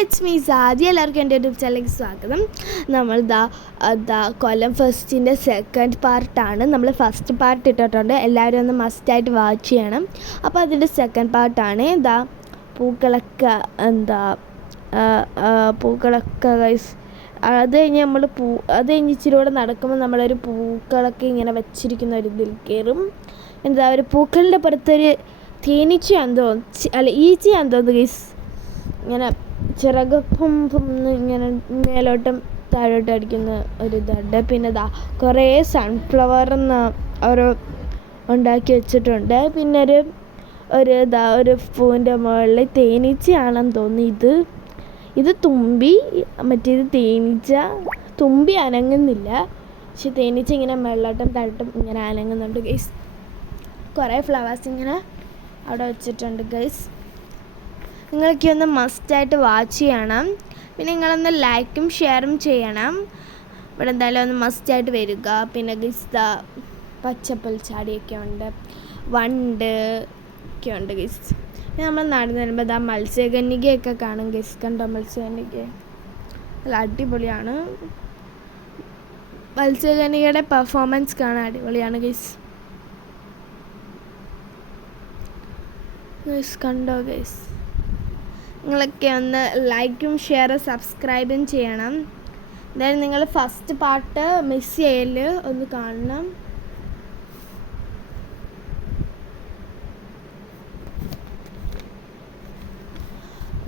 It's me Saadi എല്ലാവർക്കും എന്റെ YouTube ചാനലിലേക്ക് സ്വാഗതം. നമ്മൾ ദാ ദാ കൊല്ലം ഫസ്റ്റിന്റെ സെക്കൻഡ് പാർട്ടാണ് നമ്മൾ ഫസ്റ്റ് പാർട്ട് ഇട്ടിട്ടുണ്ട്. എല്ലാവരും ഒന്ന് മസ്റ്റായിട്ട് വാച്ച് ചെയ്യണം. അപ്പോൾ അതിന്റെ സെക്കൻഡ് പാർട്ടാണ് ദാ പൂക്കളൊക്കെ എന്താ പൂക്കളൊക്കെ ഗൈസ് അത് കഴിഞ്ഞ് നമ്മൾ പൂ അത് കഴിഞ്ഞ് ഇച്ചിരി കൂടെ നടക്കുമ്പോൾ നമ്മളൊരു പൂക്കളൊക്കെ ഇങ്ങനെ വെച്ചിരിക്കുന്ന ഒരു ഇതിൽ കയറും എന്താ ഒരു പൂക്കളുടെ പുറത്തൊരു തേനീച്ചയാണെന്ന് തോന്നുന്നു. അല്ല ഈച്ചയാണെന്ന് തോന്നുന്നു ഗൈസ് ഇങ്ങനെ ചിറക് എന്ന് ഇങ്ങനെ മേലോട്ടും താഴോട്ടും അടിക്കുന്ന ഒരു ഇതുണ്ട് പിന്നെ ദാ കുറേ സൺഫ്ലവർ എന്ന ഒരു ഉണ്ടാക്കി വെച്ചിട്ടുണ്ട്. പിന്നെ ഒരു ഒരു ഇതാ ഒരു പൂവിന്റെ മുകളിൽ തേനീച്ചയാണെന്ന് തോന്നി ഇത് ഇത് തുമ്പി മറ്റേത് തേനീച്ച തുമ്പി അനങ്ങുന്നില്ല. പക്ഷെ തേനീച്ച ഇങ്ങനെ വെള്ളോട്ടും താഴോട്ടും ഇങ്ങനെ അനങ്ങുന്നുണ്ട് ഗൈസ് കുറേ ഫ്ലവേഴ്സ് ഇങ്ങനെ അവിടെ വെച്ചിട്ടുണ്ട് ഗൈസ് നിങ്ങളൊക്കെ ഒന്ന് മസ്റ്റായിട്ട് വാച്ച് ചെയ്യണം. പിന്നെ നിങ്ങളൊന്ന് ലൈക്കും ഷെയറും ചെയ്യണം. ഇവിടെ എന്തായാലും ഒന്ന് മസ്റ്റായിട്ട് വരിക. പിന്നെ ഗിസ്ത പച്ചപ്പൽ ചാടിയൊക്കെ ഉണ്ട്. വണ്ട് ഒക്കെ ഉണ്ട് ഗിസ് പിന്നെ നമ്മൾ നടന്നു വരുമ്പോൾ ഇതാ മത്സ്യകന്യകയൊക്കെ കാണും ഗിസ് കണ്ടോ മത്സ്യകന്യക നല്ല അടിപൊളിയാണ്. മത്സ്യകന്യകയുടെ പെർഫോമൻസ് കാണാൻ അടിപൊളിയാണ് ഗിസ് ഗിസ് കണ്ടോ ഗൈസ് നിങ്ങളൊക്കെ ഒന്ന് ലൈക്കും ഷെയറും സബ്സ്ക്രൈബും ചെയ്യണം. എന്തായാലും നിങ്ങൾ ഫസ്റ്റ് പാട്ട് മിസ് ചെയ്യൽ ഒന്ന് കാണണം.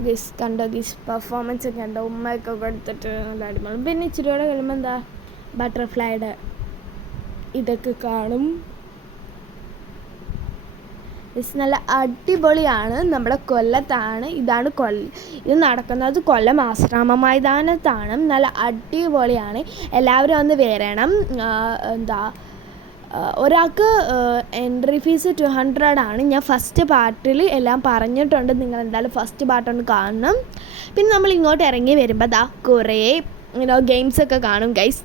ഗിസ് കണ്ടോ ഗിസ് പെർഫോമൻസ് കണ്ടോ? ഉമ്മയൊക്കെ കൊടുത്തിട്ട് നല്ല അടിമളും പിന്നെ ഇച്ചിരി കൂടെ കഴിയുമ്പോൾ എന്താ ബട്ടർഫ്ലൈയുടെ ഇതൊക്കെ കാണും. ഗിസ് നല്ല അടിപൊളിയാണ്. നമ്മുടെ കൊല്ലത്താണ്. ഇതാണ് കൊല്ല ഇത് നടക്കുന്നത് കൊല്ലം ആശ്രാമ മൈതാനത്താണ് നല്ല അടിപൊളിയാണ്. എല്ലാവരും ഒന്ന് വരണം. എന്താ ഒരാൾക്ക് എൻട്രി ഫീസ് ടു ഹൺഡ്രഡ് ആണ്. ഞാൻ ഫസ്റ്റ് പാർട്ടിൽ എല്ലാം പറഞ്ഞിട്ടുണ്ട്. നിങ്ങൾ എന്തായാലും ഫസ്റ്റ് പാർട്ട് ഒന്ന് കാണണം. പിന്നെ നമ്മൾ ഇങ്ങോട്ട് ഇറങ്ങി വരുമ്പോൾ ദാ കുറേ ഇങ്ങനെ ഗെയിംസൊക്കെ കാണും ഗൈസ്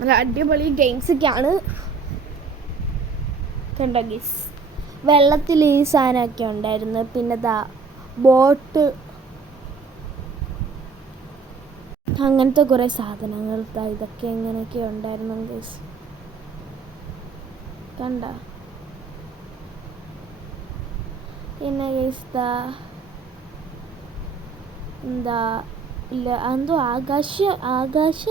നല്ല അടിപൊളി ഗെയിംസൊക്കെയാണ് കണ്ടോ ഗീസ് വെള്ളത്തിൽ ഈ സാധനമൊക്കെ ഉണ്ടായിരുന്നു. പിന്നെ ദാ ബോട്ട്. അങ്ങനത്തെ കുറേ സാധനങ്ങൾ ഇതൊക്കെ എങ്ങനെയൊക്കെ ഉണ്ടായിരുന്നു ഗൈസ് കണ്ട? പിന്നെ ഗൈസ് ദാ എന്താ ഇല്ല എന്തോ ആകാശ ആകാശ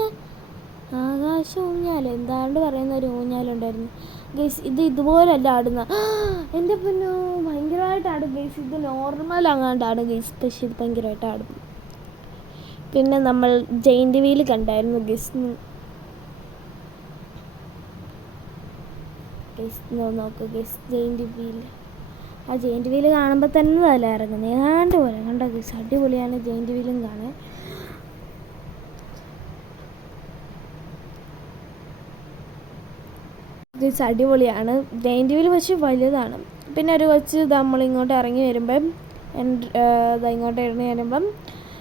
ആകാശ ഊഞ്ഞാൽ എന്താണ്ട് പറയുന്ന ഒരു ഊഞ്ഞാലുണ്ടായിരുന്നു. ഗൈസ് ഇത് ഇതുപോലല്ല ആടുന്ന. എന്റെ പിന്നെ ഭയങ്കരമായിട്ട് ആടും ഗൈസ് ഇത് നോർമൽ അങ്ങാണ്ടാണ് ഗൈസ് പക്ഷെ ഇത് ഭയങ്കരമായിട്ട് ആടും. പിന്നെ നമ്മൾ ജയിന്റ് വീൽ കണ്ടായിരുന്നു ഗൈസ് ഗൈസ് നോക്ക് ഗൈസ് ജയിന്റ് വീൽ ആ ജയിന്റ് വീൽ കാണുമ്പോൾ തന്നെ തല ഇറങ്ങുന്നത് ഏതാണ്ട് പോലെ. കണ്ടോ ഗൈസ് അടിപൊളിയാണ് ജയിന്റ് വീലും കാണാൻ. ഗൈസ് അടിപൊളിയാണ്. ഗ്രൈൻഡ് വീൽ പക്ഷേ വലുതാണ്. പിന്നെ ഒരു കുറച്ച് നമ്മളിങ്ങോട്ട് ഇറങ്ങി വരുമ്പം ഇങ്ങോട്ട് ഇറങ്ങി വരുമ്പം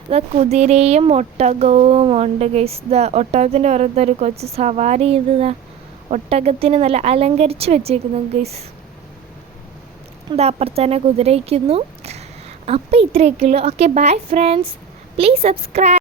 ഇതാ കുതിരയും ഒട്ടകവും ഉണ്ട് ഗൈസ്. ഇതാ ഒട്ടകത്തിന്റെ പുറത്ത് കൊച്ച് സവാരി ചെയ്ത് ദാ ഒട്ടകത്തിന് നല്ല അലങ്കരിച്ച് വെച്ചേക്കുന്നു ഗൈസ്. ഇതാ അപ്പുറത്ത് തന്നെ കുതിരയ്ക്കുന്നു. അപ്പോൾ ഇത്രയൊക്കെയുള്ളൂ okay bye friends please subscribe